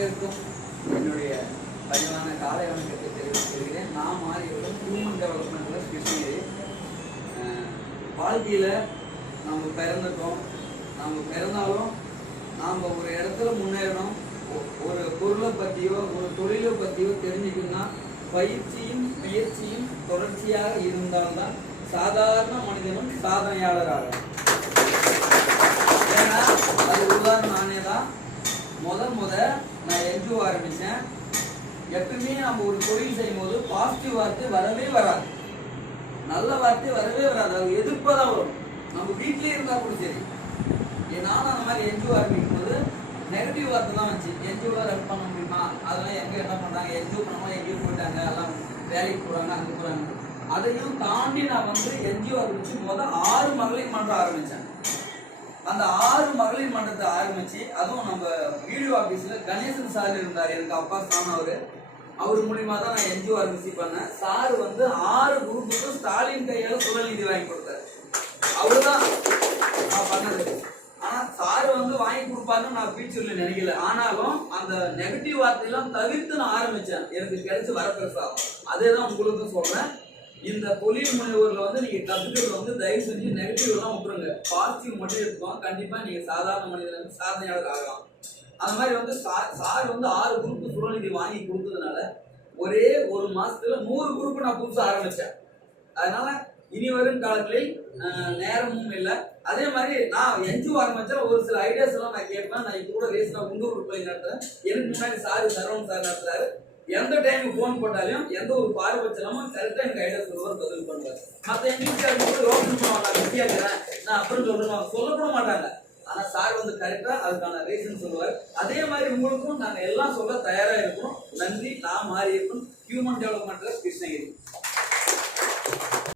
அனைவருக்கும் என்னுடைய பணிவான காலை வணக்கத்தை தெரிவித்துக்கிறேன். நான் மாறியவர்கள் ஹியூமன் டெவலப்மெண்ட்டில் கிருஷ்ணகிரி. வாழ்க்கையில் நம்ம பிறந்துட்டோம். நம்ம பிறந்தாலும் நாம் ஒரு இடத்துல முன்னேறணும். ஒரு பொருளை பற்றியோ ஒரு தொழிலை பற்றியோ தெரிஞ்சுக்கணும்னா பயிற்சியும் முயற்சியும் தொடர்ச்சியாக இருந்தால்தான் சாதாரண மனிதனும் சாதனையாளர் ஆகலாம். ஏன்னா அது உதாரணம் நானே தான். நான் என்ஜிஓ ஆரம்பித்தேன். எப்பவுமே நம்ம ஒரு தொழில் செய்யும் போது பாசிட்டிவ் வார்த்தை வரவே வராது, நல்ல வார்த்தை வரவே வராது. அது எதிர்ப்பதான் வரும். நம்ம வீட்லேயே இருந்தால் கூட சரி. நானும் அந்த மாதிரி என்ஜிஓ ஆரம்பிக்கும் போது நெகட்டிவ் வார்த்தை தான் வந்துச்சு. என்ஜிஓ ரன் பண்ண முடியுமா, அதெல்லாம் எங்கே என்ன பண்ணுறாங்க, என்ஜிஓ பண்ணாமல் எங்கேயோ போயிட்டாங்க, எல்லாம் வேலைக்கு போகிறாங்க, அங்கே போகிறாங்க. அதையும் தாண்டி நான் என்ஜிஓ ஆரம்பிச்சு 6 மகளிர் மன்றம் ஆரம்பித்தேன். அந்த 6 மகளிர் மன்றத்தை ஆரம்பிச்சு, அதுவும் நம்ம வீடியோ ஆபீஸ்ல கணேசன் சார் இருந்தார், எனக்கு அப்பா ஸ்தானம். அவர் மூலியமா தான் நான் என்ஜிஓ ஆரம்பிச்சு பண்ணேன். சார் 6 குரூப்புக்கு ஸ்டாலின் கையால சுழல்நிதி வாங்கி கொடுத்தாரு. அவருதான் நான் பண்ணது. ஆனா சார் வாங்கி கொடுப்பாருன்னு நான் ஃபியூச்சர்ல நினைக்கல. ஆனாலும் அந்த நெகட்டிவ் வார்த்தையெல்லாம் தவிர்த்து நான் ஆரம்பிச்சேன். எனக்கு கிடைச்சு வரப்பிரசாதம். அதே தான் உங்களுக்கும் சொல்றேன். இந்த தொழில் முனைவோர்ல நீங்க கத்துக்கிறது தயவு செஞ்சு நெகட்டிவ் எல்லாம் விட்டுருங்க. பாசிட்டிவ் மட்டும் இருக்கும். கண்டிப்பா நீங்க சாதாரண மனிதன் சாதனையாளர் ஆகலாம். அது மாதிரி சார் 6 குரூப் சுழல்நிதி வாங்கி கொடுத்ததுனால ஒரே ஒரு மாசத்துல 100 குரூப் நான் புதுசா ஆரம்பிச்சேன். அதனால இனி வரும் காலங்களில் நேரமும் இல்லை. அதே மாதிரி நான் என்ஜிஓ ஆரம்பிச்சா ஒரு சில ஐடியாஸ் எல்லாம் நான் கேட்பேன். நான் இப்போ கூட ரீசனா உண்டூர் உற்பத்தி நடத்துறேன். எனக்கு முன்னாடி சரவணன் சார் நடத்துறாரு. எந்த டைமுக்கு போன் போட்டாலும் எந்த ஒரு பாரபட்சமும் கரெக்டா எனக்கு ஐடியா சொல்லுவார், பதில் பண்ணுவார். மற்ற எங்களுக்கு யோசனை பண்ணுவாங்க, பிஸியா இருக்கிறேன் நான் அப்புறம் சொல்லுவாங்க, சொல்லக்கூட மாட்டாங்க. ஆனா சார் கரெக்டா அதுக்கான ரீசன் சொல்லுவார். அதே மாதிரி உங்களுக்கும் நாங்க எல்லாம் சொல்ல தயாரா இருக்கணும். நன்றி. நான் மாறியிருக்கும் ஹியூமன் டெவலப்மெண்ட்ல கிருஷ்ணகிரி.